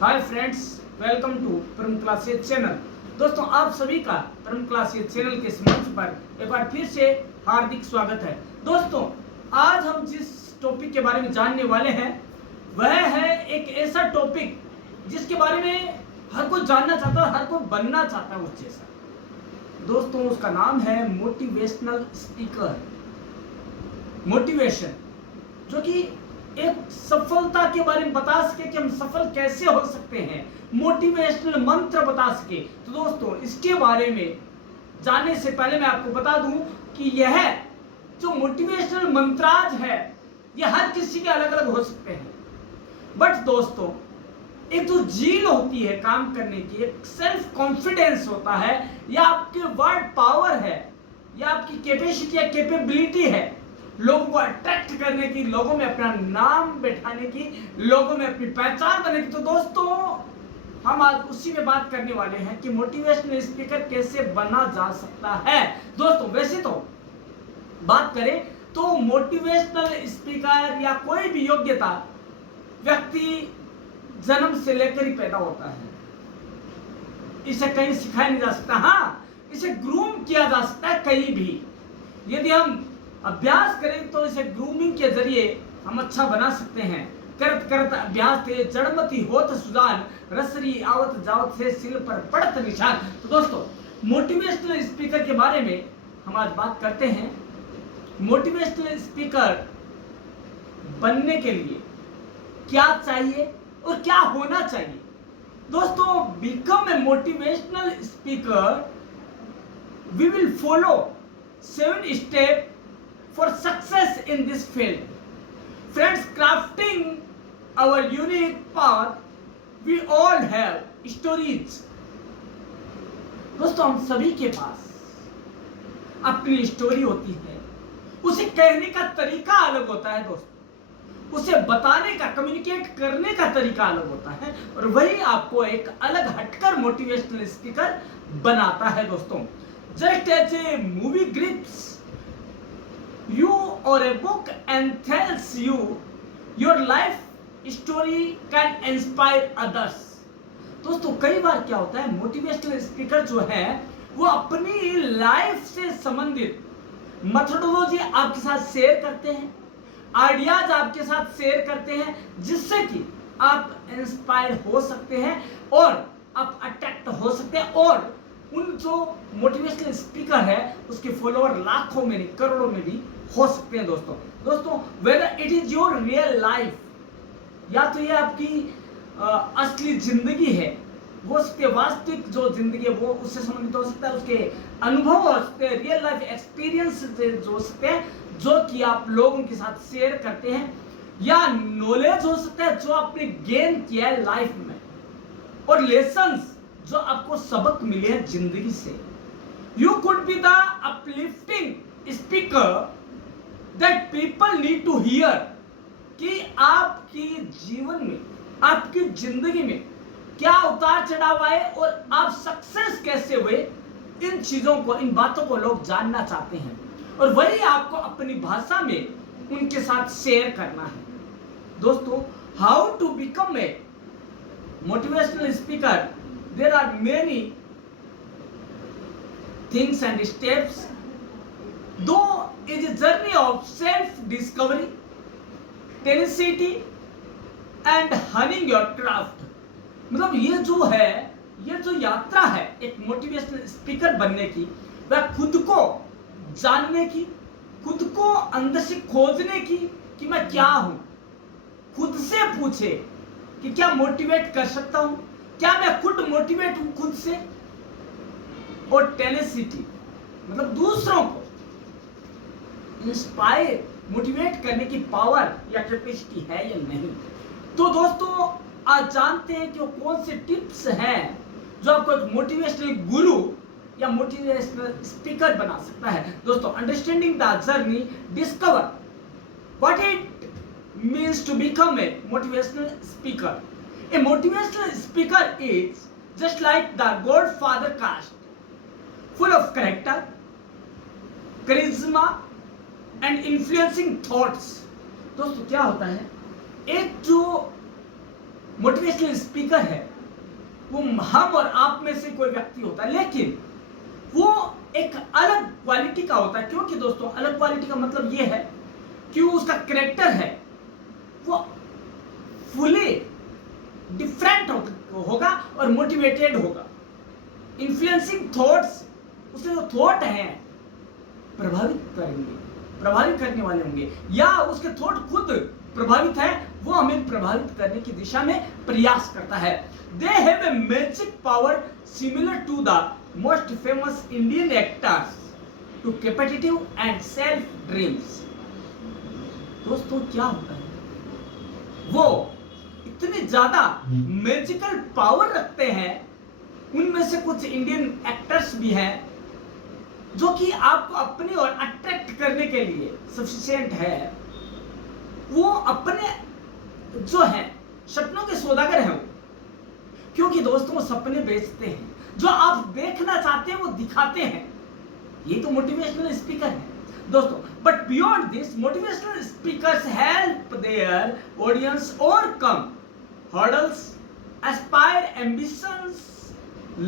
Hi friends, welcome to परम classes channel. दोस्तों, आप सभी का परम क्लासेज चैनल के इस मंच पर एक बार फिर से हार्दिक स्वागत है। दोस्तों, आज हम जिस टॉपिक के बारे में जानने वाले हैं वह है एक ऐसा टॉपिक जिसके बारे में हर कोई जानना चाहता है, हर कोई बनना चाहता है उस जैसा। दोस्तों, उसका नाम है मोटिवेशनल स्पीकर। मोटिवेशन जो कि एक सफलता के बारे में बता सके कि हम सफल कैसे हो सकते हैं, मोटिवेशनल मंत्र बता सके। तो दोस्तों, इसके बारे में जानने से पहले मैं आपको बता दूं कि यह जो मोटिवेशनल मंत्राज है यह हर किसी के अलग अलग हो सकते हैं। बट दोस्तों, एक जो जील होती है काम करने की, एक सेल्फ कॉन्फिडेंस होता है, या आपके वर्ड पावर है, या आपकी कैपेसिटी या कैपेबिलिटी है लोगों को अट्रैक्ट करने की, लोगों में अपना नाम बैठाने की, लोगों में अपनी पहचान बनाने की। तो दोस्तों, हम आज उसी में बात करने वाले हैं कि मोटिवेशनल स्पीकर कैसे बना जा सकता है। दोस्तों, वैसे तो बात करें तो मोटिवेशनल स्पीकर या कोई भी योग्यता व्यक्ति जन्म से लेकर ही पैदा होता है। इसे कहीं सिखाया नहीं जा सकता। हाँ, इसे ग्रूम किया जा सकता है कहीं भी। यदि हम अभ्यास करें तो इसे ग्रूमिंग के जरिए हम अच्छा बना सकते हैं। करत करत अभ्यास थे जड़मती होत सुजान, रसरी आवत जावत से सिल पर पड़त निशान। तो दोस्तों, मोटिवेशनल स्पीकर के बारे में हम आज बात करते हैं। मोटिवेशनल स्पीकर बनने के लिए क्या चाहिए और क्या होना चाहिए। दोस्तों, become a motivational speaker we will follow 7 step for success in this field. Friends, crafting our unique path, we all have stories. दोस्तों, हम सभी के पास अपनी स्टोरी होती है। उसे कहने का तरीका अलग होता है दोस्तों, उसे बताने का, कम्युनिकेट करने का तरीका अलग होता है, और वही आपको एक अलग हटकर मोटिवेशनल स्पीकर बनाता है। दोस्तों, just as a movie grips you or a book and tells you your life story can inspire others. दोस्तों, कई बार क्या होता है, मोटिवेशनल स्पीकर जो है वो अपनी लाइफ से संबंधित मेथोडोलॉजी आपके साथ शेयर करते हैं, आइडियाज आपके साथ शेयर करते हैं, जिससे कि आप इंस्पायर हो सकते हैं और आप अट्रैक्ट हो सकते हैं, और उन जो मोटिवेशनल स्पीकर है उसके फॉलोअर लाखों में नहीं, करोड़ों में भी हो सकते हैं। दोस्तों, whether it is your real life, या तो ये आपकी असली जिंदगी है, वो उसके वास्तविक जो जिंदगी है वो उससे संबंधित हो सकता है, उसके अनुभव हो सकते हैं, रियल लाइफ एक्सपीरियंस जो हो सकते हैं जो कि आप लोगों के साथ शेयर करते हैं, या नॉलेज हो सकता है जो आपने गेन किया है लाइफ में, और लेसन्स जो आपको सबक मिले हैं जिंदगी से। You could be the uplifting speaker that people need to hear, कि आपकी जीवन में, आपकी जिंदगी में क्या उतार चढ़ाव आए और आप सक्सेस कैसे हुए, इन चीजों को, इन बातों को लोग जानना चाहते हैं, और वही आपको अपनी भाषा में उनके साथ शेयर करना है। दोस्तों, how to become a motivational speaker, there are many things and steps, though it is a journey of self discovery, tenacity and honing your craft. मतलब ये जो है, ये जो यात्रा है एक मोटिवेशनल स्पीकर बनने की, वह खुद को जानने की, खुद को अंदर से खोजने की कि मैं क्या हूं, खुद से पूछे कि क्या मोटिवेट कर सकता हूं, क्या मैं खुद मोटिवेट हूं खुद से, और टेनेसिटी मतलब दूसरों को इंस्पायर, मोटिवेट करने की पावर या कैपेसिटी है या नहीं। तो दोस्तों, आज जानते हैं कि वो कौन से टिप्स हैं जो आपको एक मोटिवेशनल गुरु या मोटिवेशनल स्पीकर बना सकता है। दोस्तों, understanding the journey, discover what it means to become a motivational speaker. A motivational speaker is just like the Godfather cast, full of character, charisma and influencing thoughts. दोस्तों, क्या होता है, एक जो मोटिवेशनल स्पीकर है वो हम और आप में से कोई व्यक्ति होता है, लेकिन वो एक अलग क्वालिटी का होता है। क्योंकि दोस्तों अलग क्वालिटी का मतलब ये है कि उसका कैरेक्टर है वो फुली डिफरेंट होगा और मोटिवेटेड होगा। इन्फ्लुएंसिंग थॉट्स, उसके जो थॉट हैं प्रभावित करने वाले होंगे, या उसके थॉट खुद प्रभावित है, वो हमें प्रभावित करने की दिशा में प्रयास करता है। They have a magic power similar to the most famous Indian actors to competitive and self dreams. दोस्तों क्या होता है, वो इतने ज्यादा मैजिकल पावर रखते हैं, उनमें से कुछ इंडियन एक्टर्स भी हैं जो कि आपको अपनी ओर अट्रैक्ट करने के लिए सफिशिएंट है। वो अपने जो है सपनों के सौदागर हैं वो, क्योंकि दोस्तों वो सपने बेचते हैं, जो आप देखना चाहते हैं वो दिखाते हैं। ये तो मोटिवेशनल स्पीकर है दोस्तों। But beyond this, motivational speakers help their audience overcome hurdles, aspire ambitions,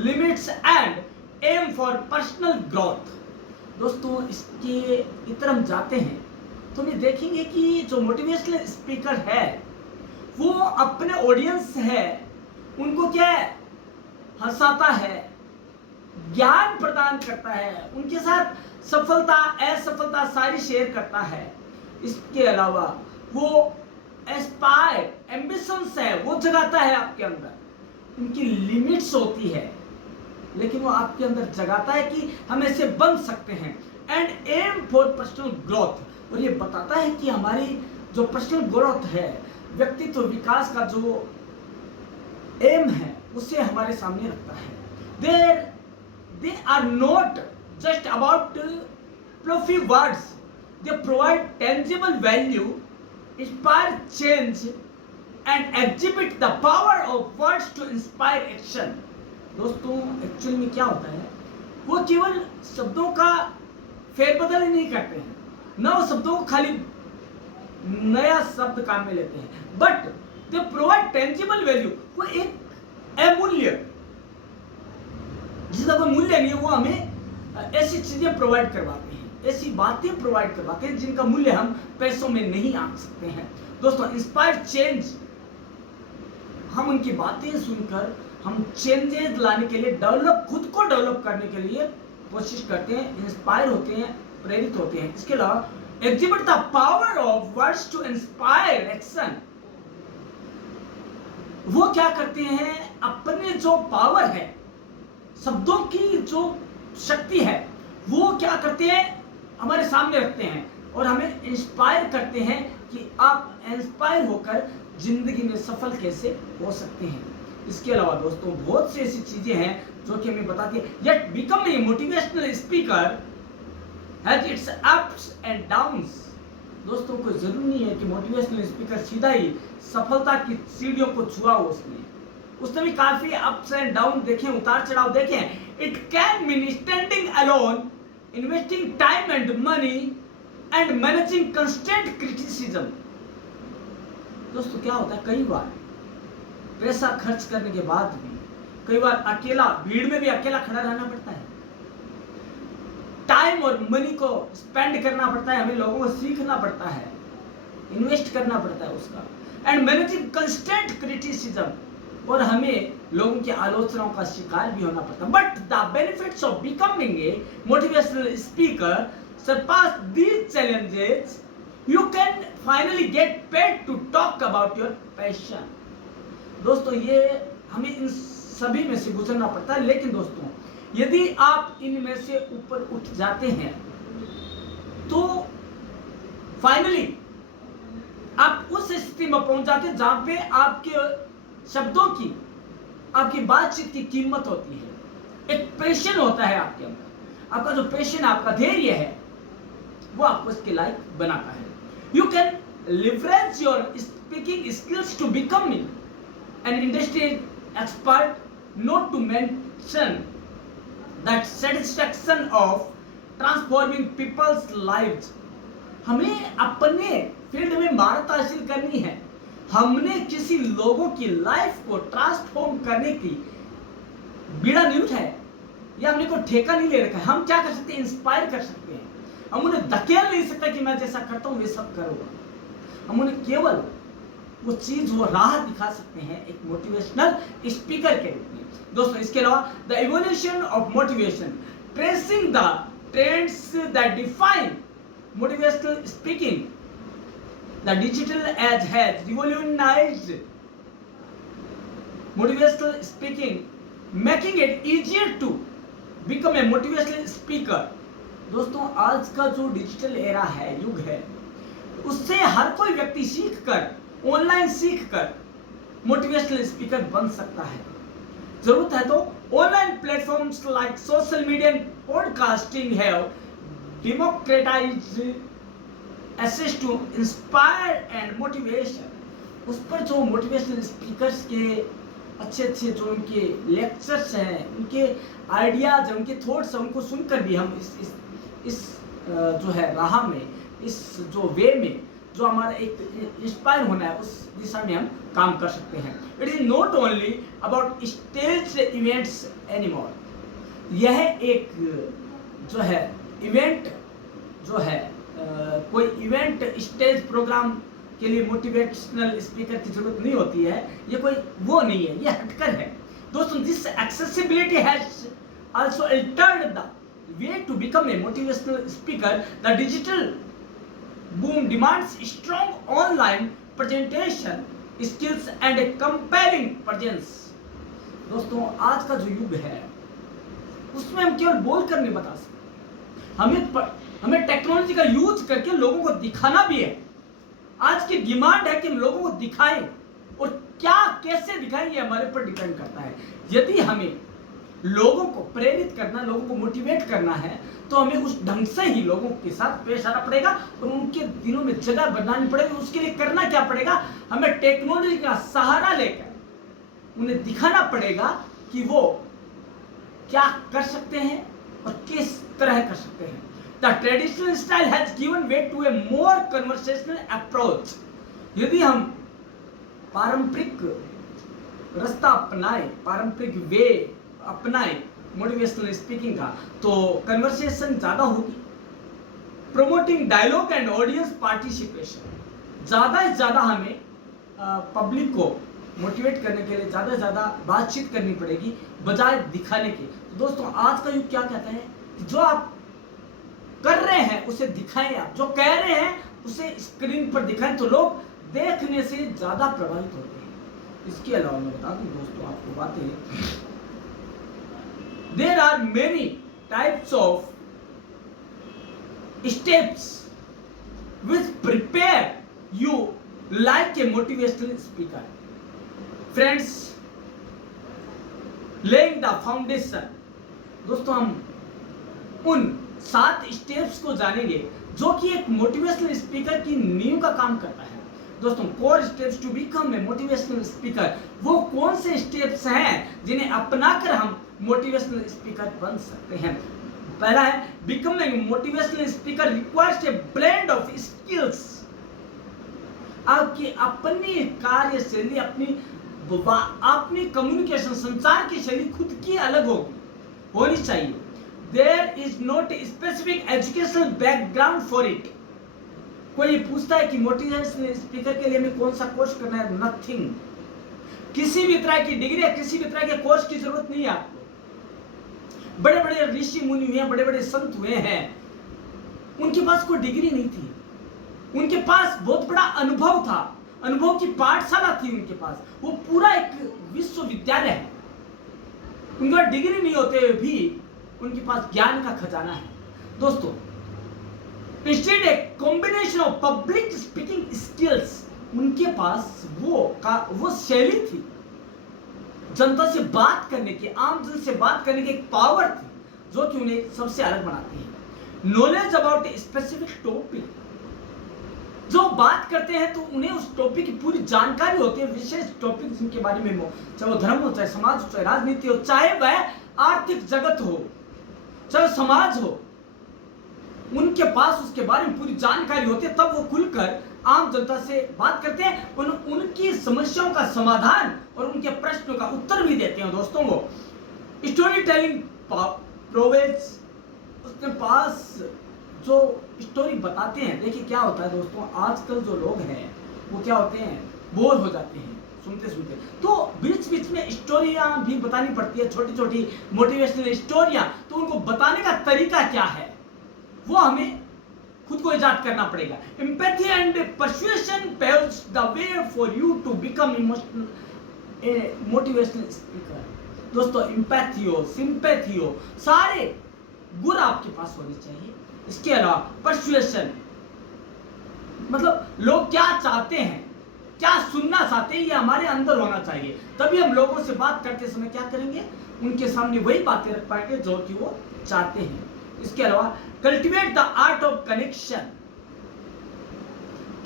limits and aim for personal growth। दोस्तों इसके इतर हम जाते हैं तो हम देखेंगे कि जो मोटिवेशनल स्पीकर है वो अपने ऑडियंस है उनको क्या है, हंसाता है, ज्ञान प्रदान करता है, उनके साथ सफलता असफलता सारी शेयर करता है। इसके अलावा वो एस्पायर एम्बिशंस है वो जगाता है आपके अंदर। उनकी लिमिट्स होती है लेकिन वो आपके अंदर जगाता है कि हम ऐसे बन सकते हैं। And aim for personal growth, और ये बताता है कि हमारी जो पर्सनल ग्रोथ है, व्यक्तित्व विकास का जो एम है उसे हमारे सामने रखता है। They are not just about fluffy words, they provide tangible value, inspire change and exhibit the power of words to inspire action। दोस्तों एक्चुअली में क्या होता है, वो केवल शब्दों का फेरबदल ही नहीं करते हैं, ना वो शब्दों को खाली नया शब्द काम में लेते हैं, but they provide tangible value. वो एक अमूल्य, जिसका कोई मूल्य नहीं है, वो हमें ऐसी चीजें प्रोवाइड करवाते हैं, ऐसी बातें प्रोवाइड करवाते हैं जिनका मूल्य हम पैसों में नहीं आंक सकते हैं। दोस्तों इंस्पायर चेंज, हम उनकी बातें सुनकर हम चेंजेस लाने के लिए खुद को डेवलप करने के लिए कोशिश करते हैं, इंस्पायर होते हैं, प्रेरित होते हैं। इसके अलावा exhibit the power of words to inspire action. वो क्या करते हैं, अपने जो पावर है, शब्दों की जो शक्ति है, वो क्या करते हैं हमारे सामने रखते हैं और हमें इंस्पायर करते हैं कि आप इंस्पायर होकर जिंदगी में सफल कैसे हो सकते हैं। इसके अलावा दोस्तों बहुत सी ऐसी चीजें हैं जो कि हमें बताती है। Yet becoming a motivational speaker has its ups and downs. दोस्तों कोई जरूरी नहीं है कि मोटिवेशनल स्पीकर सीधा ही सफलता की सीढ़ियों को छुआ हो उसने भी काफी अप्स एंड डाउन देखे, उतार चढ़ाव देखे। It can mean standing alone, investing time and money and managing constant criticism. दोस्तों क्या होता है, कई बार पैसा खर्च करने के बाद भी कई बार अकेला, भीड़ में भी अकेला खड़ा रहना पड़ता है, टाइम और मनी को स्पेंड करना पड़ता है, हमें लोगों को सीखना पड़ता है, इन्वेस्ट करना पड़ता है उसका। एंड मैनेजिंग कंस्टेंट क्रिटिसिज्म, और हमें लोगों की आलोचनाओं का शिकार भी होना पड़ता है। But the benefits of becoming a motivational speaker surpass these challenges. You can finally get paid to talk about your passion. दोस्तों ये हमें इन सभी में से गुजरना पड़ता है, लेकिन दोस्तों यदि आप इनमें से ऊपर उठ जाते हैं तो फाइनली आप उस स्थिति में पहुंच जाते हैं जहां पे आपके शब्दों की, आपकी बातचीत की कीमत होती है। एक पैशन होता है आपके अंदर, आपका जो पैशन, आपका धैर्य है, वो आपको इसके लायक बनाता है। You can leverage your speaking skills to becoming an industry expert, not to mention that satisfaction of transforming people's lives. हमें अपने फील्ड में महारत हासिल करनी है, हमने किसी लोगों की लाइफ को ट्रांसफॉर्म करने की बीड़ा नहीं उठाया या हमने कोई ठेका नहीं ले रखा है। हम क्या कर सकते हैं? इंस्पायर कर सकते हैं। हम उन्हें धकेल नहीं सकते कि मैं जैसा करता हूं वे सब करो। हम उन्हें केवल वो चीज, वो राह दिखा सकते हैं एक मोटिवेशनल स्पीकर के रूप में। दोस्तों, इसके अलावा the evolution of motivation, tracing the trends that define motivational speaking, the digital age has revolutionised motivational speaking, making it easier to become a motivational speaker. दोस्तों, आज का जो डिजिटल एरा है, युग है, उससे हर कोई व्यक्ति सीख कर, ऑनलाइन सीख कर मोटिवेशनल स्पीकर बन सकता है। जरूरत है तो online platforms like social media and podcasting have democratised access to inspire and motivation. उस पर जो मोटिवेशनल स्पीकर्स के अच्छे अच्छे जो उनके लेक्चर्स हैं, उनके आइडियाज हैं, उनके थॉट्स हैं, उनको सुनकर भी हम इस जो है राह में, इस जो वे में जो हमारा एक इंस्पायर होना है, उस दिशा में हम काम कर सकते हैं। It is not only about stage events anymore. यह एक जो है इवेंट जो है कोई इवेंट स्टेज प्रोग्राम के लिए मोटिवेशनल स्पीकर की जरूरत नहीं होती है। ये कोई वो नहीं है, ये हटकर है। दोस्तों, this accessibility has also Altered the way to become a motivational speaker. The digital boom demands strong online presentation skills and a compelling presence. दोस्तों, आज का जो युग है उसमें हम केवल बोलकर नहीं बता सकते, हमें टेक्नोलॉजी का यूज करके लोगों को दिखाना भी है। आज की डिमांड है कि हम लोगों को दिखाएं, और क्या कैसे दिखाएं ये हमारे पर डिपेंड करता है। यदि हमें लोगों को प्रेरित करना, लोगों को मोटिवेट करना है, तो हमें उस ढंग से ही लोगों के साथ पेश आना पड़ेगा और उनके दिलों में जगह बनानी पड़ेगी। उसके लिए करना क्या पड़ेगा? हमें टेक्नोलॉजी का सहारा लेकर उन्हें दिखाना पड़ेगा कि वो क्या कर सकते हैं और किस तरह कर सकते हैं। The traditional style has given way to a more conversational approach. यदि हम पारंपरिक रास्ता अपनाए, पारंपरिक वे अपनाए मोटिवेशनल स्पीकिंग का, तो कन्वर्सेशन ज्यादा होगी। Promoting dialogue and audience participation, ज्यादा से ज्यादा हमें पब्लिक को मोटिवेट करने के लिए ज्यादा से ज्यादा बातचीत करनी पड़ेगी बजाय दिखाने के। तो दोस्तों, आज का युग क्या कहता है कि जो आप कर रहे हैं उसे दिखाएं, आप जो कह रहे हैं उसे स्क्रीन पर दिखाएं, तो लोग देखने से ज्यादा प्रभावित होते हैं। इसके अलावा मैं बता दूं दोस्तों आपको बातें, there are many types of steps which prepare you like a motivational speaker. Friends, laying the foundation. दोस्तों, हम उन 7 स्टेप्स को जानेंगे जो कि एक मोटिवेशनल स्पीकर की नींव का काम करता है। दोस्तों, core steps to become a motivational speaker, वो कौन से स्टेप्स हैं जिन्हें अपनाकर हम मोटिवेशनल स्पीकर बन सकते हैं। पहला है, becoming motivational speaker requires a blend of skills. आपकी अपनी कार्यशैली, अपनी कम्युनिकेशन, संचार की शैली खुद की अलग होनी चाहिए। There is not specific educational background for it. कोई ये पूछता है कि मोटिवेशनल स्पीकर के लिए हमें कौन सा कोर्स करना है? नथिंग। किसी भी तरह की डिग्री या किसी भी तरह के कोर्स की जरूरत नहीं है आपको। बड़े बड़े ऋषि मुनि हुए हैं, बड़े बड़े संत हुए हैं, उनके पास कोई डिग्री नहीं थी, उनके पास बहुत बड़ा अनुभव था, अनुभव की पाठशाला थी उनके पास, वो पूरा एक विश्वविद्यालय है। उनका डिग्री नहीं होते हुए भी उनके पास ज्ञान का खजाना है। दोस्तों, instead a combination of public speaking skills, उनके पास वो शैली थी, जनता से बात करने की, आम जन से बात करने की एक पावर थी जो कि उन्हें सबसे अलग बनाती है। Knowledge about a specific topic, जो बात करते हैं तो उन्हें उस टॉपिक की पूरी जानकारी होती है, विशेष टॉपिक जिनके बारे में हो, चाहे वो धर्म हो, चाहे समाज हो, चाहे राजनीति हो, चाहे वह आर्थिक जगत हो, चाहे समाज हो, उनके पास उसके बारे में पूरी जानकारी होती है। तब वो खुलकर आम जनता से बात करते हैं, उनकी समस्याओं का समाधान और उनके प्रश्नों का उत्तर भी देते हैं दोस्तों। वो स्टोरी टेलिंग प्रोवेज उसके पास जो स्टोरी बताते हैं। देखिए क्या होता है दोस्तों, आजकल जो लोग हैं वो क्या होते हैं, बोर हो जाते हैं सुनते सुनते, तो बीच बीच में स्टोरियां भी बतानी पड़ती है, छोटी छोटी मोटिवेशनल स्टोरियां। तो उनको बताने का तरीका क्या है वो हमें खुद को इजाद करना पड़ेगा। Empathy and persuasion paves the way for you to become emotional motivational speaker. दोस्तों एम्पैथी हो, सिंपैथी हो, सारे गुण आपके पास होने चाहिए। इसके अलावा परसुएशन मतलब लोग क्या चाहते हैं, क्या सुनना चाहते हैं, ये हमारे अंदर होना चाहिए। तभी हम लोगों से बात करते समय क्या करेंगे, उनके सामने वही बातें रख पाएंगे जो कि वो चाहते हैं। इसके अलावा cultivate the art of connection,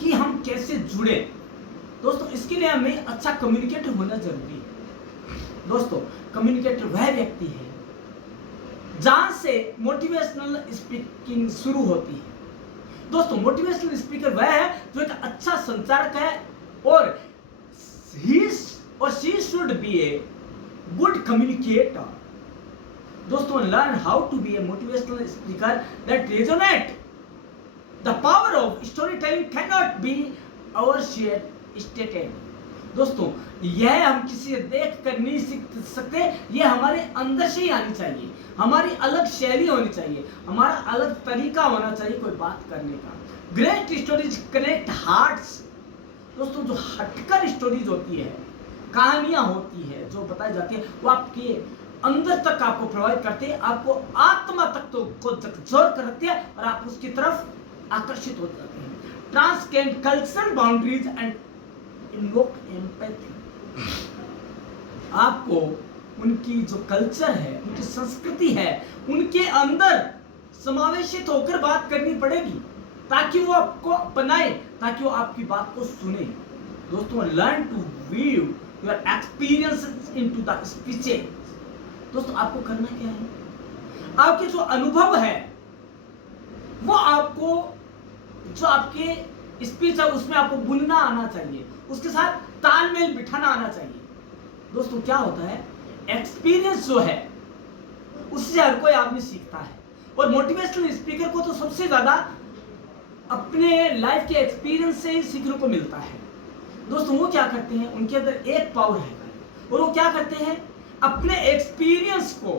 कि हम कैसे जुड़े। दोस्तों इसके लिए हमें अच्छा कम्युनिकेटर होना जरूरी है। दोस्तों कम्युनिकेटर वह व्यक्ति है जहां से मोटिवेशनल स्पीकिंग शुरू होती है। दोस्तों मोटिवेशनल स्पीकर वह है जो एक अच्छा संचारक है और she should be a good communicator. दोस्तों learn how to be a motivational speaker that resonate. The power of story telling can not be stated. दोस्तों यह हम किसी से देख कर नहीं सीख सकते, यह हमारे अंदर से ही आनी चाहिए। हमारी अलग शैली होनी चाहिए, हमारा अलग तरीका होना चाहिए कोई बात करने का। Great stories connect hearts. दोस्तों जो हटकर स्टोरीज होती है, कहानियां होती है जो बताई जाती है, वो आपके अंदर तक आपको प्रभावित करती है, आपको आत्मा तक तो को झकझोर कर रखती है और आप उसकी तरफ आकर्षित हो जाते हैं। Transcend cultural boundaries and invoke empathy. आपको उनकी जो कल्चर है, उनकी संस्कृति है, उनके अंदर समावेशित होकर बात करनी पड़ेगी ताकि वो आपको अपनाए, ताकि वो आपकी बात को सुने। दोस्तों learn to weave your experiences into the speeches. दोस्तों आपको करना क्या है, आपके जो अनुभव है वो आपको, जो आपके स्पीच है उसमें आपको बुनना आना चाहिए, उसके साथ तालमेल बिठाना आना चाहिए। दोस्तों क्या होता है, एक्सपीरियंस जो है उससे हर कोई आदमी सीखता है और मोटिवेशनल स्पीकर को तो सबसे ज्यादा अपने लाइफ के एक्सपीरियंस से ही सीखने को मिलता है। दोस्तों वो क्या करते हैं, उनके अंदर एक पावर है और वो क्या करते हैं, अपने एक्सपीरियंस को,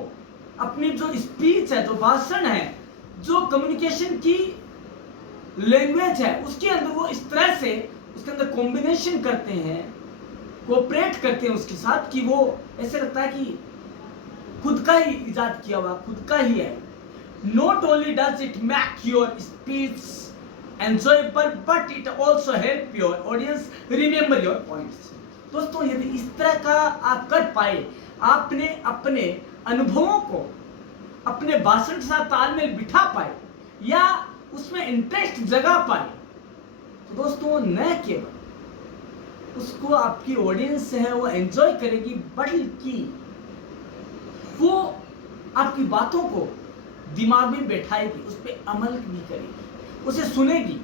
अपनी जो स्पीच है, जो भाषण है, जो कम्युनिकेशन की लैंग्वेज है, उसके अंदर वो इस तरह से उसके अंदर कॉम्बिनेशन करते हैं, कोऑपरेट करते हैं उसके साथ कि वो ऐसे लगता है कि खुद का ही इजाद किया हुआ, खुद का ही है। Not only does it make your speech enjoyable but it also help your audience remember your points. दोस्तों यदि इस तरह का आप कर पाए, आपने अपने अनुभवों को अपने भाषण के साथ तालमेल बिठा पाए या उसमें इंटरेस्ट जगा पाए, तो दोस्तों न केवल उसको आपकी ऑडियंस है वो एंजॉय करेगी, बल्कि वो आपकी बातों को दिमाग में बैठाएगी, उस पर अमल भी करेगी, उसे सुनेगी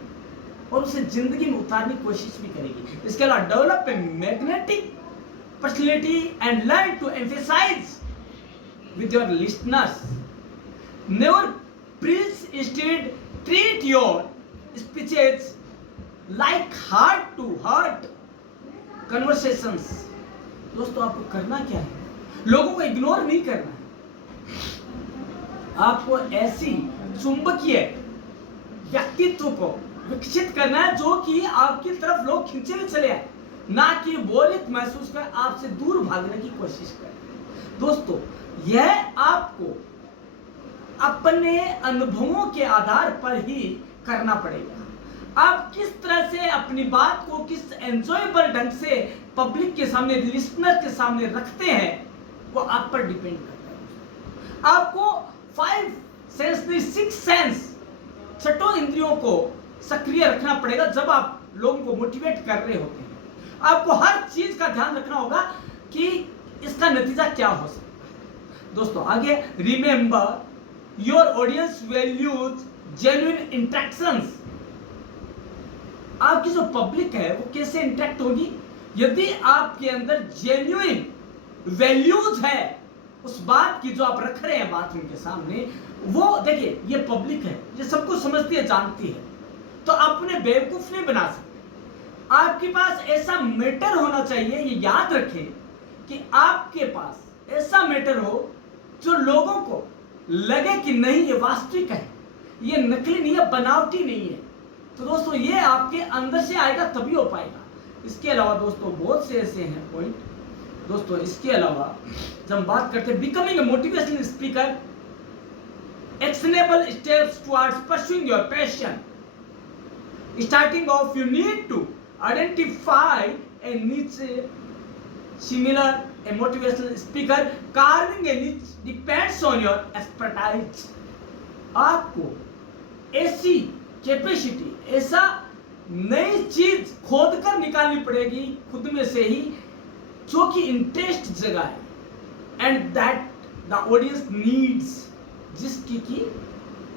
और उसे जिंदगी में उतारने की कोशिश भी करेगी। इसके अलावा develop a magnetic personality and learn to emphasise with your listeners. Never preach, instead treat your speeches like heart to heart conversations. दोस्तों आपको करना क्या है, लोगों को इग्नोर नहीं करना है, आपको ऐसी चुंबकीय व्यक्तित्व को विकसित करना है जो कि आपकी तरफ लोग खींचे हुए चले आए, ना कि बोरियत महसूस कर आपसे दूर भागने की कोशिश करें। दोस्तों यह आपको अपने अनुभवों के आधार पर ही करना पड़ेगा। आप किस तरह से अपनी बात को किस एंजॉयबल ढंग से पब्लिक के सामने, लिसनर के सामने रखते हैं, वो आप पर डिपेंड करता है। आपको 5 सेंस नहीं 6 सेंस, 6 इंद्रियों को सक्रिय रखना पड़ेगा जब आप लोगों को मोटिवेट कर रहे होते हैं। आपको हर चीज का ध्यान रखना होगा कि इसका नतीजा क्या हो सकता है। दोस्तों आगे, remember your audience values genuine interactions. आपकी जो पब्लिक है वो कैसे इंटरेक्ट होगी? यदि आपके अंदर जेन्युइन वैल्यूज है उस बात की जो आप रख रहे हैं बात उनके सामने, वो देखिए ये पब्लिक है, ये सब कुछ समझती है, जानती है, तो आप उन्हें बेवकूफ नहीं बना सकते। आपके पास ऐसा मैटर होना चाहिए, ये याद रखें कि आपके पास ऐसा मैटर हो जो लोगों को लगे कि नहीं ये वास्तविक है, ये नकली नहीं है, बनावटी नहीं है। तो दोस्तों ये आपके अंदर से आएगा तभी हो पाएगा। इसके अलावा दोस्तों बहुत से ऐसे हैं पॉइंट। दोस्तों इसके अलावा जब हम बात करते हैं becoming a motivational speaker, actionable steps towards pursuing your passion. Starting off, you need to identify a niche similar a motivational speaker. Carving a niche depends on your expertise. आपको ऐसी कैपेसिटी, ऐसा नई चीज खोद कर निकालनी पड़ेगी खुद में से ही जो कि इंटरेस्ट जगाए and that the audience needs, जिसकी की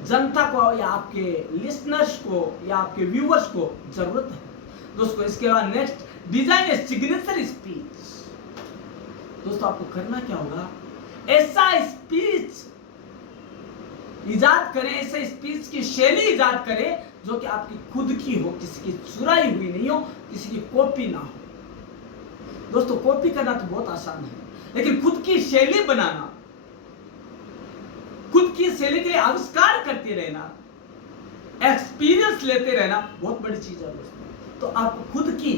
जनता को या आपके लिसनर्स को या आपके व्यूअर्स को जरूरत है। दोस्तों इसके बाद नेक्स्ट, डिजाइन ए सिग्नेचर स्पीच। दोस्तों आपको करना क्या होगा, ऐसा स्पीच इजाद करें, ऐसे स्पीच की शैली इजाद करें जो कि आपकी खुद की हो, किसी की चुराई हुई नहीं हो, किसी की कॉपी ना हो। दोस्तों कॉपी करना तो बहुत आसान है, लेकिन खुद की शैली बनाना, खुद की शैली के लिए आविष्कार करते रहना, एक्सपीरियंस लेते रहना बहुत बड़ी चीज है दोस्तों। तो आपको खुद की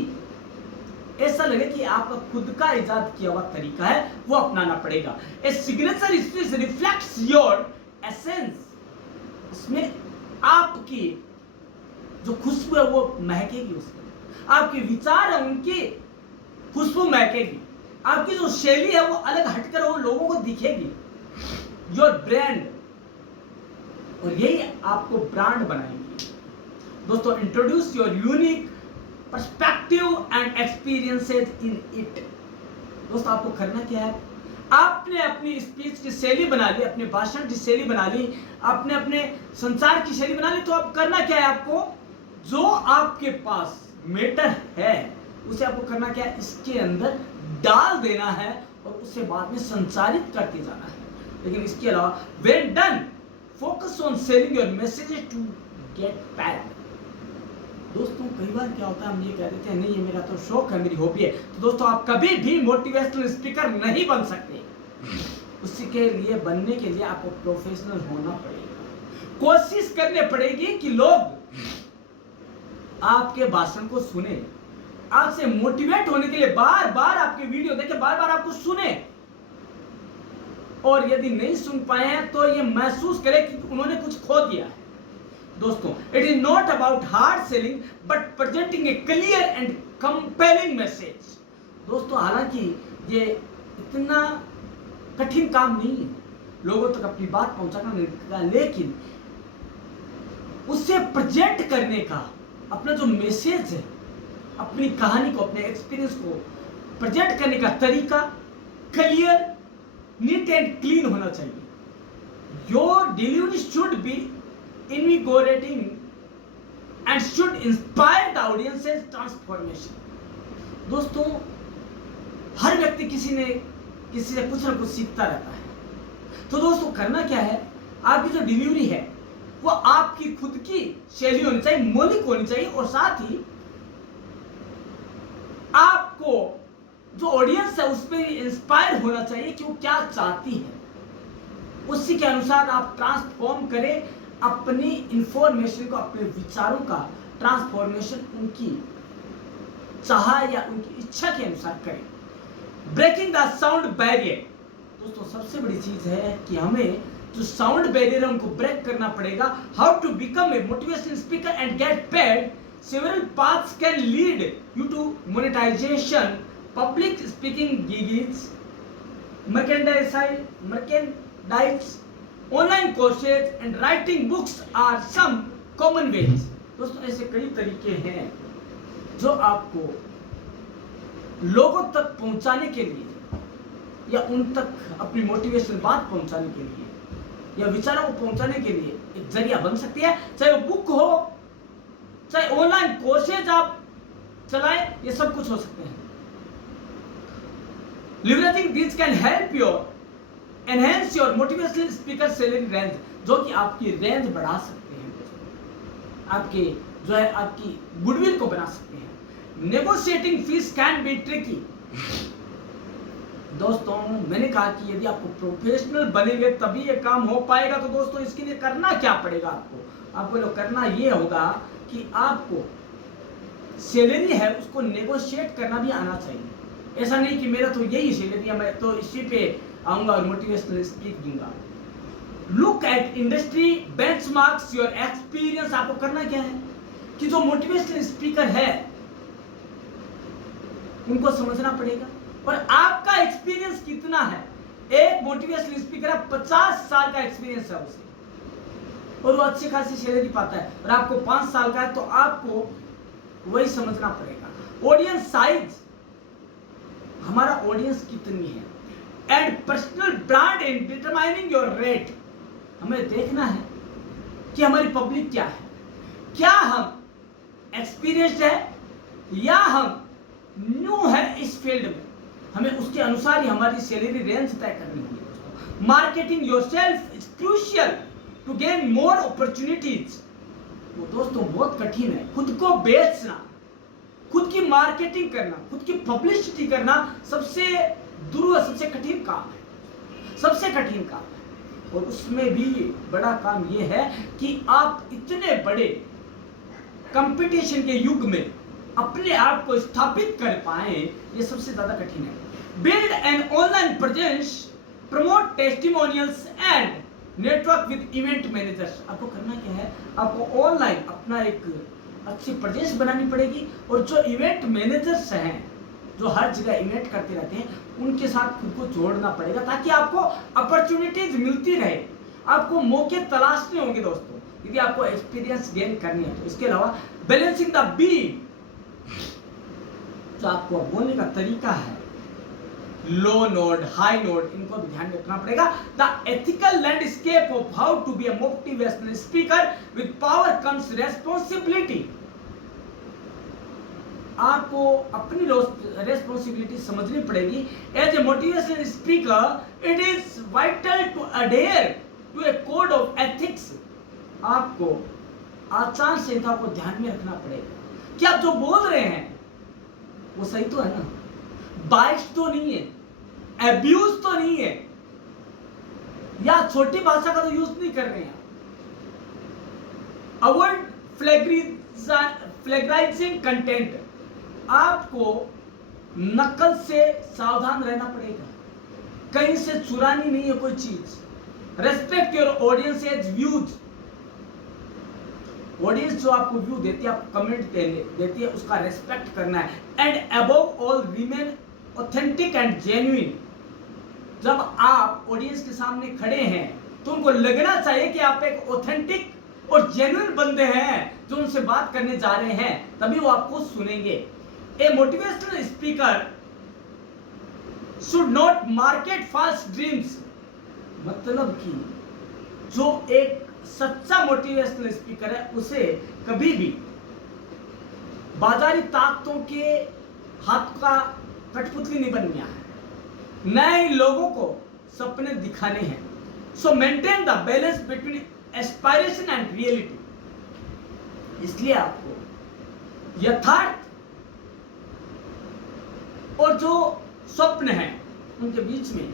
ऐसा लगे कि आपका खुद का इजाद किया हुआ तरीका है वो अपनाना पड़ेगा। A signature speech reflects your essence. इसमें आपकी जो खुशबू है वो महकेगी, उसमें आपके विचार है उनकी खुशबू महकेगी, आपकी जो शैली है वो अलग हटकर वो लोगों को दिखेगी। योर ब्रांड, और यही आपको ब्रांड बनाएंगे। दोस्तों introduce your unique perspective and experiences in it. दोस्तों आपको करना क्या है, आपने अपनी स्पीच की शैली बना ली, अपने भाषण की शैली बना ली, आपने अपने संचार की शैली बना ली, तो आप करना क्या है, आपको जो आपके पास मैटर है उसे आपको करना क्या है, इसके अंदर डाल देना है और उसे बाद में संचारित करते जाना है। लेकिन इसके अलावा when done, focus on selling your messages to get paid। दोस्तों कई बार क्या होता है, हम ये कह देते हैं नहीं ये मेरा तो शौक है, मेरी हॉबी है। तो दोस्तों आप कभी भी मोटिवेशनल स्पीकर नहीं बन सकते। उसके लिए बनने के लिए आपको प्रोफेशनल होना पड़ेगा, कोशिश करनी पड़ेगी कि लोग आपके भाषण को सुने, आपसे मोटिवेट होने के लिए बार बार आपके वीडियो देखें, बार बार आपको सुने, और यदि नहीं सुन पाए हैं तो ये महसूस करें कि उन्होंने कुछ खो दिया है। दोस्तों it is not about hard selling but presenting A clear and compelling message. दोस्तों हालांकि ये इतना कठिन काम नहीं है लोगों तक अपनी बात पहुंचाना, लेकिन उससे प्रेजेंट करने का अपना जो मैसेज है, अपनी कहानी को, अपने एक्सपीरियंस को प्रेजेंट करने का तरीका क्लियर, नीट एंड क्लीन होना चाहिए। Your delivery should be invigorating and should inspire the audience's transformation। दोस्तों हर व्यक्ति किसी से कुछ ना कुछ सीखता रहता है। तो दोस्तों करना क्या है, आपकी जो डिलीवरी है वो आपकी खुद की शैली होनी चाहिए, मौलिक होनी चाहिए, और साथ ही आपको जो ऑडियंस है उस पर इंस्पायर होना चाहिए कि वो क्या चाहती है, उसी के अनुसार आप ट्रांसफॉर्म करें अपनी इंफॉर्मेशन को, अपने विचारों का ट्रांसफॉर्मेशन उनकी चाह या उनकी इच्छा के अनुसार करें। Breaking the sound barrier. दोस्तों सबसे बड़ी चीज है कि हमें जो साउंड बैरियर है उनको ब्रेक करना पड़ेगा। How to become a motivational speaker and get paid. Several paths can lead you to monetisation, public speaking gigs, merchandise, online courses and writing books are some common ways. दोस्तों ऐसे कई तरीके हैं जो आपको लोगों तक पहुंचाने के लिए या उन तक अपनी मोटिवेशनल बात पहुंचाने के लिए या विचारों को पहुंचाने के लिए एक जरिया बन सकती है। चाहे वो बुक हो, चाहे ऑनलाइन कोर्सेज आप चलाएं, ये सब कुछ हो सकते हैं। Leveraging these can help you enhance your motivational speaker salary range, जो कि आपकी रेंज बढ़ा सकते हैं, आपके जो है आपकी गुडविल को बना सकते हैं। Negotiating fees can be tricky. दोस्तों मैंने कहा कि यदि आपको प्रोफेशनल बनेंगे तभी ये काम हो पाएगा, तो दोस्तों इसके लिए करना क्या पड़ेगा आपको लोग करना ये होगा कि आपको सैलरी है उसको नेगोशिएट करना भी आना चाहिए। ऐसा नहीं कि मेरा तो यही सैलरी है, मैं तो इसी पे आऊंगा और मोटिवेशनल स्पीच दूंगा। Look at industry benchmarks your experience. आपको करना क्या है कि जो मोटिवेशनल स्पीकर है उनको समझना पड़ेगा और आपका एक्सपीरियंस कितना है। एक मोटिवेशनल स्पीकर है 50 साल का एक्सपीरियंस है उसे और वो अच्छी खासी सैलरी पाता है और आपको 5 साल का है, तो आपको वही समझना पड़ेगा। ऑडियंस साइज, हमारा ऑडियंस कितनी है। And personal brand in determining your rate. हमें देखना है कि हमारी पब्लिक क्या है, क्या हम एक्सपीरियंस्ड है या हम न्यू है इस फील्ड में। हमें उसके अनुसार ही हमारी सैलरी रेंज तय करनी होगी। Marketing yourself is crucial to gain more opportunities. वो दोस्तों बहुत कठिन है, खुद को बेचना, खुद की मार्केटिंग करना, खुद की पब्लिसिटी करना सबसे दुर्लभ, सबसे कठिन काम है, सबसे कठिन काम है। और उसमें भी बड़ा काम ये है कि आप इतने बड़े कंपटीशन के युग में अपने आप को स्थापित कर पाए, ये सबसे ज्यादा कठिन है। Build an online presence, promote testimonials and network with event managers. आपको करना क्या है, आपको ऑनलाइन अपना एक अच्छी प्रेजेंस बनानी पड़ेगी और जो इवेंट मैनेजर्स हैं जो हर जगह इवेंट करते रहते हैं उनके साथ खुद को जोड़ना पड़ेगा ताकि आपको अपॉर्चुनिटीज मिलती रहे, आपको मौके तलाशने होंगे दोस्तों यदि आपको एक्सपीरियंस गेन करनी है। तो इसके अलावा बैलेंसिंग द बीट, जो आपको बोलने का तरीका है, लो नोट हाई नोट, इनको भी ध्यान रखना पड़ेगा। The ethical landscape of how to be a motivational speaker with power comes responsibility. आपको अपनी रेस्पॉन्सिबिलिटी समझनी पड़ेगी। As a motivational speaker it is vital to adhere to a code of ethics. आपको आचार संहिता को ध्यान में रखना पड़ेगा कि आप जो बोल रहे हैं वो सही तो है ना, बाइट तो नहीं है, एब्यूज तो नहीं है, या छोटी भाषा का तो यूज नहीं कर रहे हैं। Avoid plagiarising content. आपको नकल से सावधान रहना पड़ेगा, कहीं से चुरानी नहीं है कोई चीज। Respect your audience as views. Audience जो आपको व्यू देती है, आपको कमेंट देती है, उसका रेस्पेक्ट करना है। And above all remain authentic and genuine. जब आप ऑडियंस के सामने खड़े हैं तो उनको लगना चाहिए कि आप एक ऑथेंटिक और जेन्युइन बंदे हैं जो उनसे बात करने जा रहे हैं, तभी वो आपको सुनेंगे। A motivational speaker should not market false dreams. मतलब कि जो एक सच्चा मोटिवेशनल स्पीकर है उसे कभी भी बाजारी ताकतों के हाथ का कठपुतली नहीं बनना है, नए लोगों को सपने दिखाने हैं। सो maintain the balance between aspiration and reality. इसलिए आपको यथार्थ और जो स्वप्न है उनके बीच में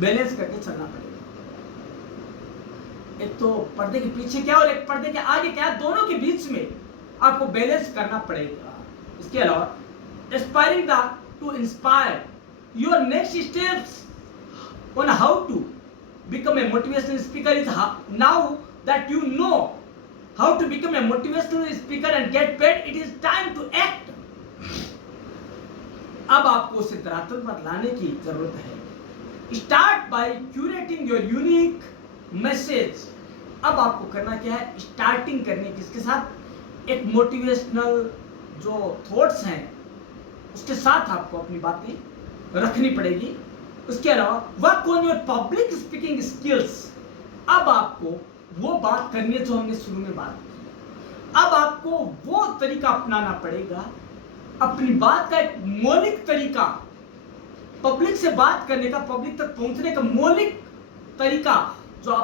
बैलेंस करके चलना पड़ेगा। एक तो पर्दे के पीछे क्या और एक पर्दे के आगे क्या, दोनों के बीच में आपको बैलेंस करना पड़ेगा। इसके अलावा aspiring the to inspire your next steps on how to become a motivational speaker is now that you know how to become a motivational speaker and get paid, it is time to act. अब आपको उसे धरातल पर लाने की जरूरत है। Start by curating your unique message. अब आपको करना क्या है, स्टार्टिंग करनी किसके साथ, एक मोटिवेशनल जो थॉट्स हैं उसके साथ आपको अपनी बातें रखनी पड़ेगी। उसके अलावा work on your public speaking skills. अब आपको वो बात करनी है जो हमने शुरू में बात की। अब आपको वो तरीका अपनाना पड़ेगा, अपनी बात का एक मौलिक तरीका, पब्लिक से बात करने का, पब्लिक तक पहुंचने का मौलिक तरीका जो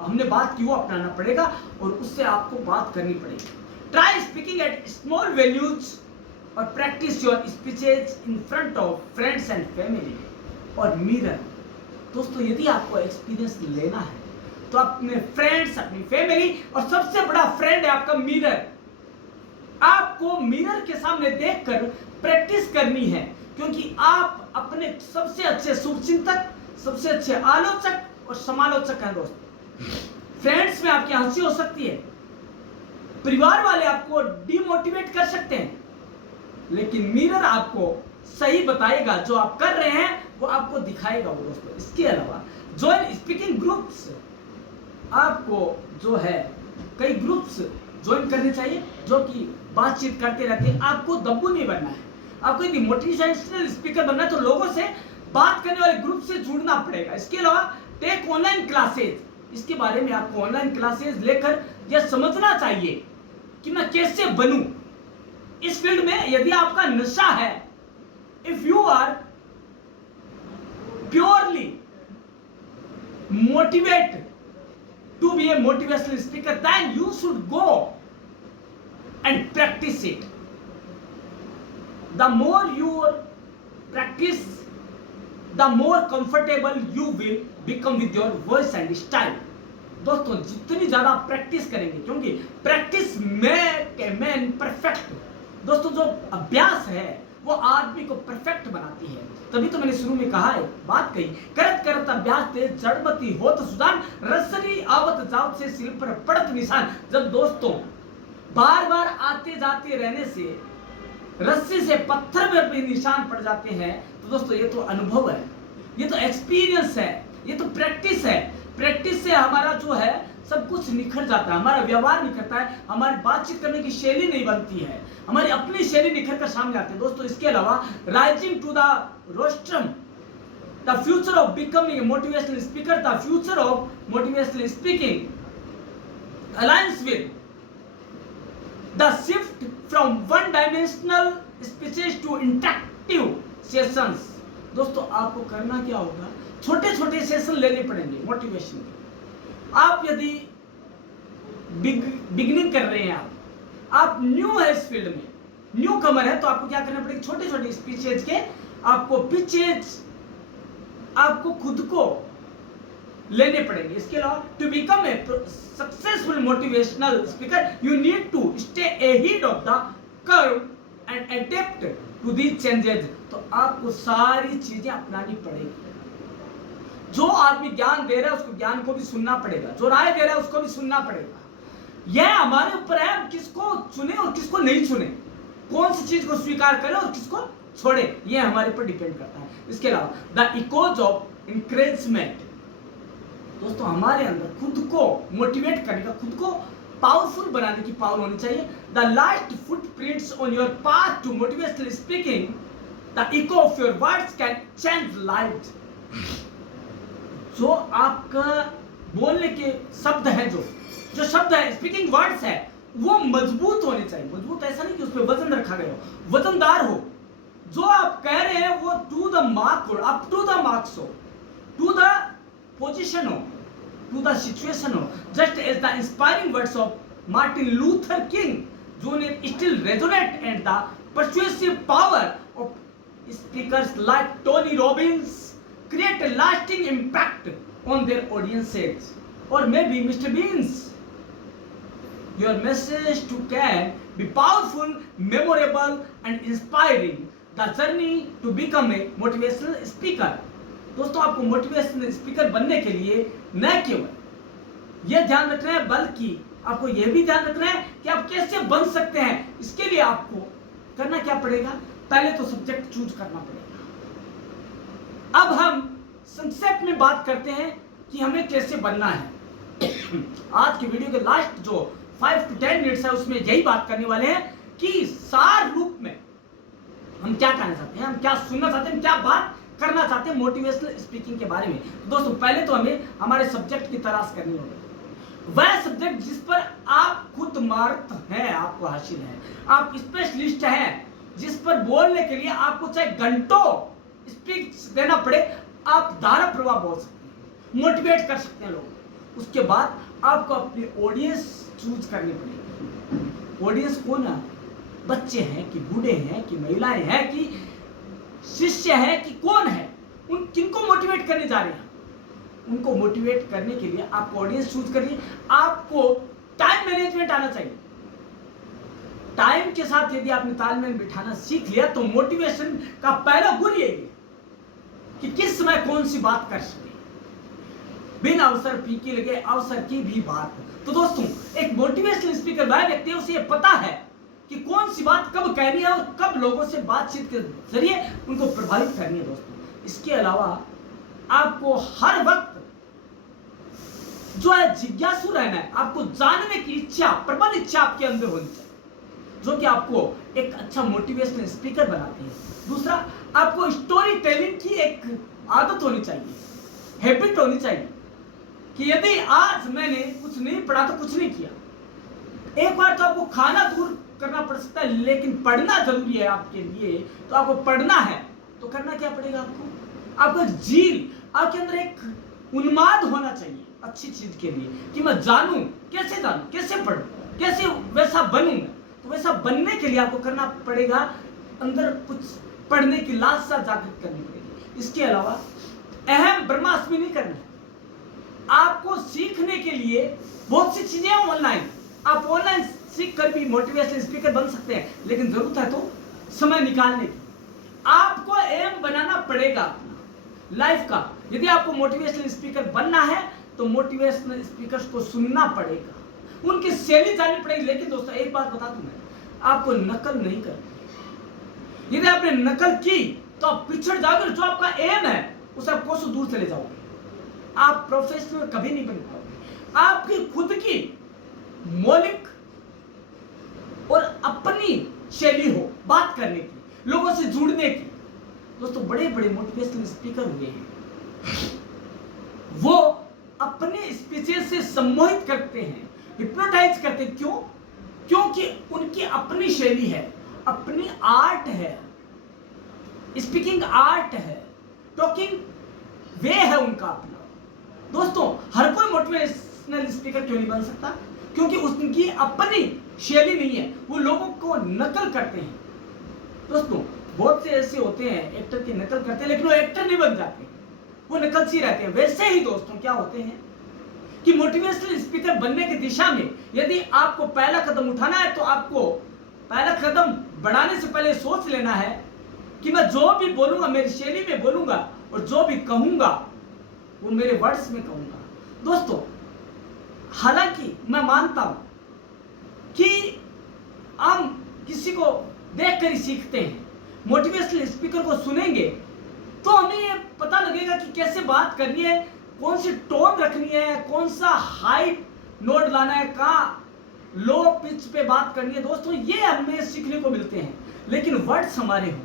हमने बात की वो अपनाना पड़ेगा और उससे आपको बात करनी पड़ेगी। Try speaking at small venues और practise your speeches in front of friends and family और मिरर। दोस्तों, यदि आपको एक्सपीरियंस लेना है तो अपने फ्रेंड्स, अपनी फैमिली और सबसे बड़ा फ्रेंड है आपका मिरर। आपको मिरर के सामने देखकर प्रैक्टिस करनी है, क्योंकि आप अपने सबसे अच्छे शुभचिंतक, सबसे अच्छे आलोचक और समालोचक हैं दोस्तों। फ्रेंड्स में आपकी हंसी हो सकती है, परिवार वाले आपको डिमोटिवेट कर सकते हैं, लेकिन मिरर आपको सही बताएगा, जो आप कर रहे हैं वो आपको दिखाएगा वो दोस्तों। इसके अलावा ज्वाइन स्पीकिंग ग्रुप्स, आपको जो है कई ग्रुप्स ज्वाइन करने चाहिए जो कि बातचीत करते रहते हैं। आपको दब्बू नहीं बनना है, आपको यदि मोटिवेशनल स्पीकर बनना है तो लोगों से बात करने वाले ग्रुप से जुड़ना पड़ेगा। इसके अलावा टेक ऑनलाइन क्लासेज, इसके बारे में आपको ऑनलाइन क्लासेज लेकर यह समझना चाहिए कि मैं कैसे बनूं इस फील्ड में। यदि आपका नशा है, if you are purely motivate to be a motivational speaker, then you should go and practice it. The more you practice, the more comfortable you will become with your voice and style. दोस्तों, जितनी ज्यादा आप practice करेंगे, क्योंकि practice man perfect. दोस्तों, जो अभ्यास है वो आदमी को परफेक्ट बनाती है। तभी तो मैंने शुरू में कहा है, बात कही, करत करत अभ्यास ते जड़मती होत सुजान, रसरी आवत जावत से सिर पर पड़त निशान। जब दोस्तों बार बार आते जाते रहने से रस्सी से पत्थर में भी निशान पड़ जाते हैं, तो दोस्तों ये तो अनुभव है, ये तो एक्सपीरियंस है, ये तो प्रैक्टिस है। प्रैक्टिस से हमारा जो है सब कुछ निखर जाता है, हमारा व्यवहार निखरता है, हमारी बातचीत करने की शैली नहीं बनती है, हमारी अपनी शैली निखर कर सामने आती है दोस्तों। इसके अलावा rising to the rostrum, the future of becoming a motivational speaker, the future of motivational speaking aligns with the shift from one dimensional speeches to interactive sessions. दोस्तों, आपको करना क्या होगा, छोटे छोटे सेशन लेने पड़ेंगे मोटिवेशन के। आप यदि बिगिनिंग कर रहे हैं, आप न्यू है इस फील्ड में, न्यू कमर है, तो आपको क्या करना पड़ेगा, छोटे छोटे स्पीचेज के आपको पिचेज आपको खुद को लेने पड़ेंगे। इसके अलावा to become a successful motivational speaker you need to stay ahead of the curve and adapt to these changes. तो आपको सारी चीजें अपनानी पड़ेगी। जो आदमी ज्ञान दे रहा है उसको ज्ञान को भी सुनना पड़ेगा, जो राय दे रहा है उसको भी सुनना पड़ेगा। यह हमारे ऊपर है, हम किसको चुने और किसको नहीं चुने, कौन सी चीज को स्वीकार करें और किसको छोड़े, यह हमारे ऊपर डिपेंड करता है। इसके अलावा द इकोज ऑफ इंकरेजमेंट, दोस्तों हमारे अंदर खुद को मोटिवेट करने का, खुद को पावरफुल बनाने की पावर होनी चाहिए। The last footprints on your path to motivational speaking, the echo of your words can change lives. जो आपका बोलने के शब्द है, जो शब्द है, स्पीकिंग वर्ड्स है, वो मजबूत होने चाहिए। मजबूत ऐसा नहीं कि उस पर वजन रखा गया हो, वजनदार हो। जो आप कह रहे हैं वो टू द मार्क हो, अप टू द मार्क्स हो, टू द पोजीशन हो, टू द सिचुएशन हो। Just as the inspiring words of Martin Luther King जो still resonate and the persuasive power of speakers like Tony Robbins create a lasting impact on their audiences, or maybe Mr. Beans. Your message to can be powerful, memorable and inspiring. The journey to become a motivational speaker. दोस्तों, आपको motivational speaker बनने के लिए न केवल यह ध्यान रखना है, बल्कि आपको यह भी ध्यान रखना है कि आप कैसे बन सकते हैं। इसके लिए आपको करना क्या पड़ेगा, पहले तो सब्जेक्ट चूज करना पड़ेगा। अब हम संक्षेप में बात करते हैं कि हमें कैसे बनना है। आज की वीडियो के लास्ट जो 5 to 10 मिनट्स है उसमें यही बात करने वाले हैं कि सार रूप में हम क्या कहना चाहते हैं, हम क्या सुनना चाहते हैं, क्या बात करना चाहते हैं मोटिवेशनल स्पीकिंग के बारे में। दोस्तों, पहले तो हमें हमारे सब्जेक्ट की तलाश करनी होगी। वह सब्जेक्ट जिस पर आप खुद मार्क हैं, आपको हासिल है, आप स्पेशलिस्ट हैं, जिस पर बोलने के लिए आपको चाहे घंटों स्पीच देना पड़े, आप धारा प्रवाह बोल सकते हैं, मोटिवेट कर सकते हैं लोग। उसके बाद आपको अपनी ऑडियंस चूज करनी पड़ेगी। ऑडियंस कौन है? बच्चे हैं कि बूढ़े हैं कि महिलाएं हैं कि शिष्य हैं कि कौन है? उन किनको मोटिवेट करने जा रहे हैं? उनको मोटिवेट करने के लिए आपको ऑडियंस चूज करिए। आपको टाइम मैनेजमेंट आना चाहिए। टाइम के साथ यदि आपने तालमेल बिठाना सीख लिया तो मोटिवेशन का पहला गुण यही है कि किस समय कौन सी बात कर सके, बिन अवसर फीकी लगे अवसर की भी बात। तो दोस्तों, एक मोटिवेशनल स्पीकर वह व्यक्ति है, उसे ये पता है कि कौन सी बात कब कहनी है और कब लोगों से बातचीत के जरिए उनको प्रभावित करनी है। दोस्तों, इसके अलावा आपको हर वक्त जो है जिज्ञासु रहना है। आपको जानने की इच्छा, प्रबल इच्छा आपके अंदर होनी चाहिए, जो कि आपको एक अच्छा मोटिवेशनल स्पीकर बनाती है। दूसरा, आपको स्टोरी टेलिंग की एक आदत होनी चाहिए, हैबिट होनी चाहिए कि यदि आज मैंने कुछ नहीं पढ़ा तो कुछ नहीं किया। एक बार तो आपको खाना दूर करना पड़ सकता है, लेकिन पढ़ना जरूरी है आपके लिए। तो आपको पढ़ना है तो करना क्या पड़ेगा? आपको झील, आपके अंदर एक उन्माद होना चाहिए अच्छी चीज के लिए कि मैं जानूं, कैसे पढ़ूं, कैसे वैसा बनूं। तो वैसा बनने के लिए आपको करना पड़ेगा, अंदर कुछ पढ़ने की लालसा जागृत करनी पड़ेगी। इसके अलावा अहम ब्रह्मास्मि नहीं करना है। आपको सीखने के लिए बहुत सी चीजें हैं ऑनलाइन, आप ऑनलाइन सीख कर भी मोटिवेशनल स्पीकर बन सकते हैं, लेकिन जरूरत है तो समय निकालने की। आपको एम बनाना पड़ेगा अपना लाइफ का। यदि आपको मोटिवेशनल स्पीकर बनना है तो मोटिवेशनल स्पीकर्स को सुनना पड़ेगा, उनकी शैली जाननी पड़ेगी। लेकिन दोस्तों, एक बात बता दूं मैं, आपको नकल नहीं करनी। यदि आपने नकल की तो आप पिछड़ जाओगे। जो आपका एम है उसे आप कोसों दूर चले जाओगे, आप प्रोफेशनल कभी नहीं बन पाओगे। आपकी खुद की मौलिक और अपनी शैली हो बात करने की, लोगों से जुड़ने की। दोस्तों, बड़े बड़े मोटिवेशनल स्पीकर हुए हैं, वो अपने स्पीचेस से सम्मोहित करते हैं, हिप्नोटाइज करते हैं। क्यों? क्योंकि उनकी अपनी शैली है, अपनी आर्ट है, स्पीकिंग आर्ट है, टॉकिंग वे है उनका अपना। दोस्तों, हर कोई मोटिवेशनल स्पीकर क्यों नहीं बन सकता? क्योंकि उनकी अपनी शैली नहीं है, वो लोगों को नकल करते हैं। दोस्तों, बहुत से ऐसे होते हैं एक्टर की नकल करते हैं, लेकिन वो एक्टर नहीं बन जाते, वो नकलची रहते हैं। वैसे ही दोस्तों क्या होते हैं कि मोटिवेशनल स्पीकर बनने की दिशा में यदि आपको पहला कदम उठाना है तो आपको पहला कदम बढ़ाने से पहले सोच लेना है कि मैं जो भी बोलूंगा मेरी शैली में बोलूंगा, और जो भी कहूंगा वो मेरे वर्ड्स में कहूंगा। दोस्तों, हालांकि मैं मानता हूं कि हम किसी को देखकर ही सीखते हैं। मोटिवेशनल स्पीकर को सुनेंगे तो हमें ये पता लगेगा कि कैसे बात करनी है, कौन सी टोन रखनी है, कौन सा हाई नोट लाना है, कहाँ लो पिच पे बात करनी है। दोस्तों, ये हमें सीखने को मिलते हैं। लेकिन वर्ड्स हमारे हो,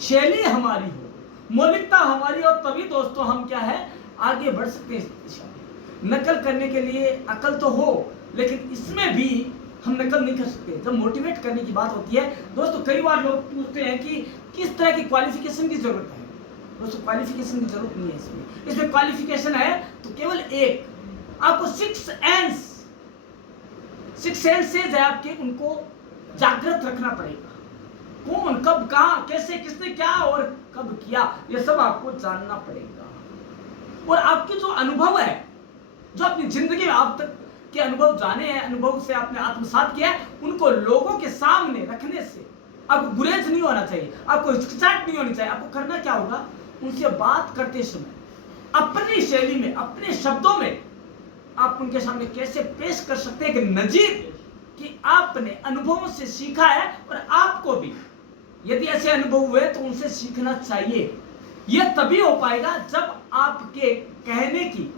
शैली हमारी हो, मौलिकता हमारी हो, तभी दोस्तों हम क्या है आगे बढ़ सकते हैं इस दिशा में। नकल करने के लिए अकल तो हो, लेकिन इसमें भी हम नकल नहीं कर सकते। जब मोटिवेट करने की बात होती है दोस्तों, कई बार लोग पूछते हैं कि किस तरह की क्वालिफिकेशन की जरूरत है। दोस्तों, क्वालिफिकेशन की जरूरत नहीं है इसमें क्वालिफिकेशन है तो केवल एक, आपको सिक्स सेंसेस है आपके, उनको जागृत रखना पड़ेगा। कौन, कब, कहां, कैसे, किसने क्या और कब किया, यह सब आपको जानना पड़ेगा। और आपके जो अनुभव है, जो अपनी जिंदगी में आप तक के अनुभव जाने हैं, अनुभव से आपने आत्मसात किया है, उनको लोगों के सामने रखने से आपको गुरेज नहीं होना चाहिए, आपको हिचकिचाहट नहीं होनी चाहिए। आपको करना क्या होगा, उनसे बात करते समय अपनी शैली में, अपने शब्दों में आप उनके सामने कैसे पेश कर सकते हैं कि नजीर कि आपने अनुभवों से सीखा है, और आपको भी यदि ऐसे अनुभव हुए तो उनसे सीखना चाहिए। यह तभी हो पाएगा जब आपके कहने की,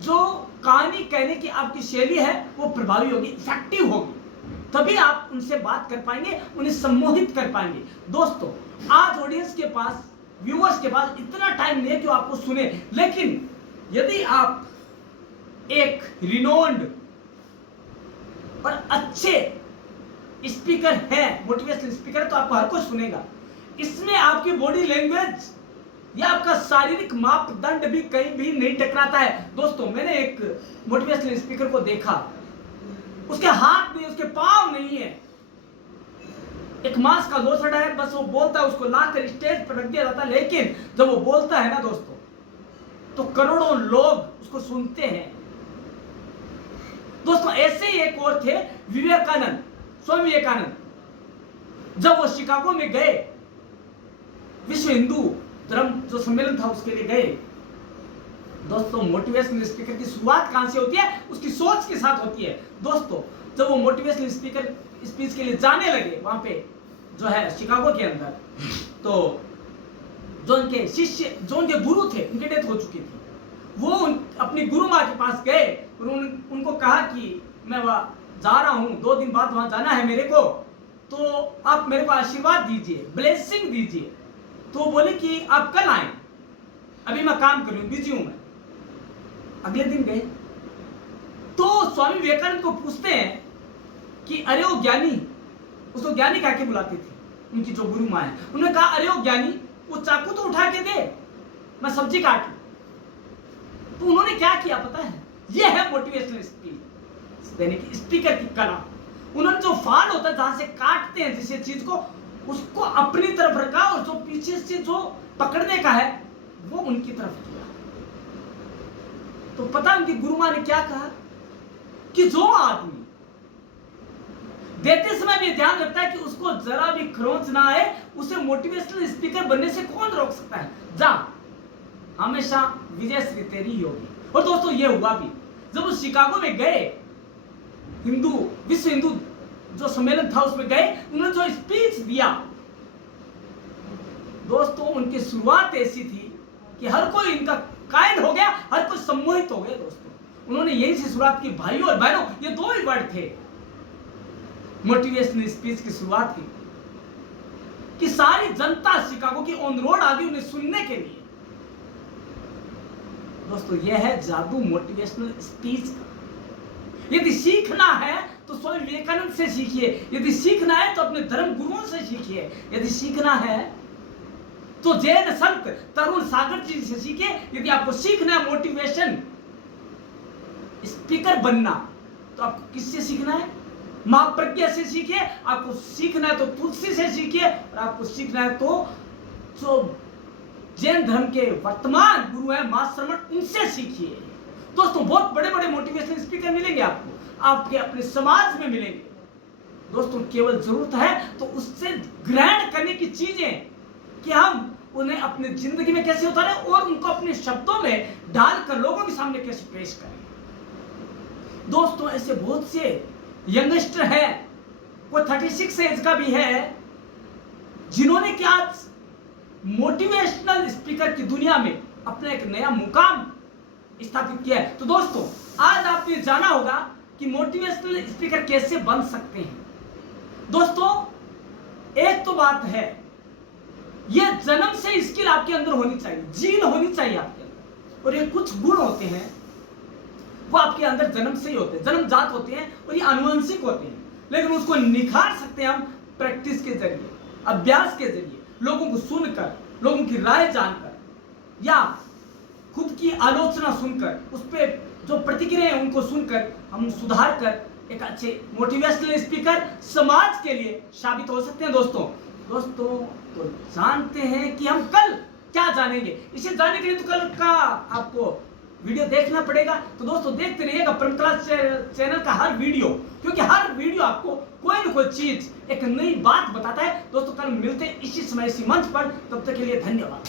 जो कहानी कहने की आपकी शैली है वो प्रभावी होगी, इफेक्टिव होगी, तभी आप उनसे बात कर पाएंगे, उन्हें सम्मोहित कर पाएंगे। दोस्तों, आज ऑडियंस के पास, व्यूअर्स के पास इतना टाइम नहीं है कि आपको सुने, लेकिन यदि आप एक रिनोन्ड और अच्छे स्पीकर है, मोटिवेशनल स्पीकर, तो आपको हर कोई सुनेगा। इसमें आपकी बॉडी लैंग्वेज या आपका शारीरिक मापदंड भी कहीं भी नहीं टकराता है। दोस्तों, मैंने एक मोटिवेशनल स्पीकर को देखा, उसके हाथ नहीं, उसके पांव नहीं है, एक मांस का लोथड़ा है, बस वो बोलता है, उसको लाकर स्टेज पर रख दिया जाता है। लेकिन जब वो बोलता है ना दोस्तों, तो करोड़ों लोग उसको सुनते हैं। दोस्तों, ऐसे ही एक और थे विवेकानंद, स्वामी विवेकानंद। जब वो शिकागो में गए, विश्व हिंदू धर्म जो सम्मेलन था उसके लिए गए। दोस्तों, मोटिवेशनल स्पीकर की शुरुआत कहां से होती है? उसकी सोच के साथ होती है। दोस्तों, जब वो मोटिवेशनल स्पीकर स्पीच के लिए जाने लगे वहां पे जो है शिकागो के अंदर, तो जो उनके शिष्य, जो उनके गुरु थे, उनकी डेथ हो चुकी थी, वो अपनी गुरु माँ के पास गए और उनको कहा कि मैं वहां जा रहा हूं, 2 दिन बाद वहां जाना है मेरे को, तो आप मेरे को आशीर्वाद दीजिए, ब्लेसिंग दीजिए। तो बोले कि आप कल आए, अभी मैं काम कर रही हूं, बिजी हूं मैं। अगले दिन गए तो स्वामी विवेकानंद को पूछते हैं कि अरे वो ज्ञानी, उसको ज्ञानी कह के बुलाती थी उनकी जो गुरु माँ है, उन्होंने कहा अरे वो ज्ञानी, वो चाकू तो उठा के दे, मैं सब्जी काट लूं। तो उन्होंने क्या किया पता है? ये है मोटिवेशनल स्पीच देने की, स्पीकर की कला। उन्होंने जो फाल होता है, जहां से काटते हैं जिस चीज को, उसको अपनी तरफ रखा और जो पीछे से जो पकड़ने का है वो उनकी तरफ किया। तो पता उनकी गुरु माँ ने क्या कहा कि जो आदमी देते समय भी ध्यान रखता है कि उसको जरा भी खरोंच ना आए, उसे मोटिवेशनल स्पीकर बनने से कौन रोक सकता है? जा, हमेशा विजय श्री तेरी ही होगी। और दोस्तों, ये हुआ भी। जब वो शिकागो में गए, विश्व हिंदू जो सम्मेलन था उसमें गए, उन्होंने जो स्पीच दिया दोस्तों, उनकी शुरुआत ऐसी थी कि हर कोई इनका कायल हो गया, हर कोई सम्मोहित हो गया। दोस्तों, उन्होंने यही से शुरुआत की। भाइयों और बहनों, ये 2 ही वर्ड थे मोटिवेशनल स्पीच की शुरुआत की, कि सारी जनता शिकागो की ऑन रोड आ गई उन्हें सुनने के लिए। दोस्तों, यह है जादू मोटिवेशनल स्पीच का। यदि सीखना है तो स्वामी विवेकानंद से सीखिए, यदि सीखना है तो अपने धर्म गुरुओं से सीखिए, यदि सीखना है तो जैन संत तरुण सागर जी से सीखिए। यदि आपको सीखना है मोटिवेशन स्पीकर बनना, तो आपको किससे सीखना है? महाप्रज्ञा से सीखिए। आपको सीखना है तो तुलसी से सीखिए, और आपको सीखना है तो जो जैन धर्म के वर्तमान गुरु हैं मां श्रमण, उनसे सीखिए। दोस्तों, बहुत बड़े बड़े मोटिवेशनल स्पीकर मिलेंगे आपको, आपके अपने समाज में मिलेंगे। दोस्तों, केवल जरूरत है तो उससे ग्रहण करने की चीजें, कि हम उन्हें अपनी जिंदगी में कैसे उतारें और उनको अपने शब्दों में डालकर लोगों के सामने कैसे पेश करें। दोस्तों, ऐसे बहुत से यंगस्टर है, कोई 36 एज का भी है, जिन्होंने क्या मोटिवेशनल स्पीकर की दुनिया में अपना एक नया मुकाम स्थापित किया है। तो दोस्तों, आज आपने जाना होगा कि मोटिवेशनल स्पीकर कैसे बन सकते हैं। दोस्तों, एक तो बात है, यह जन्म से स्किल आपके अंदर होनी चाहिए, जीन होनी चाहिए आपके अंदर, और ये कुछ गुण होते हैं वो आपके अंदर जन्म से ही होते हैं, जन्मजात होते हैं, और ये आनुवंशिक होते हैं। लेकिन उसको निखार सकते हैं हम प्रैक्टिस के जरिए, अभ्यास के जरिए, लोगों को सुनकर, लोगों की राय जानकर, या खुद की आलोचना सुनकर, उस पर जो प्रतिक्रिया है उनको सुनकर हम सुधार कर एक अच्छे मोटिवेशनल स्पीकर समाज के लिए साबित हो सकते हैं। दोस्तों, तो जानते हैं कि हम कल क्या जानेंगे। इसे जानने के लिए तो कल का आपको वीडियो देखना पड़ेगा। तो दोस्तों, देखते रहिएगा परम कला चैनल का हर वीडियो, क्योंकि हर वीडियो आपको कोई न कोई चीज, एक नई बात बताता है। दोस्तों, कल मिलते हैं इसी समय इसी मंच पर, तब तक के लिए धन्यवाद।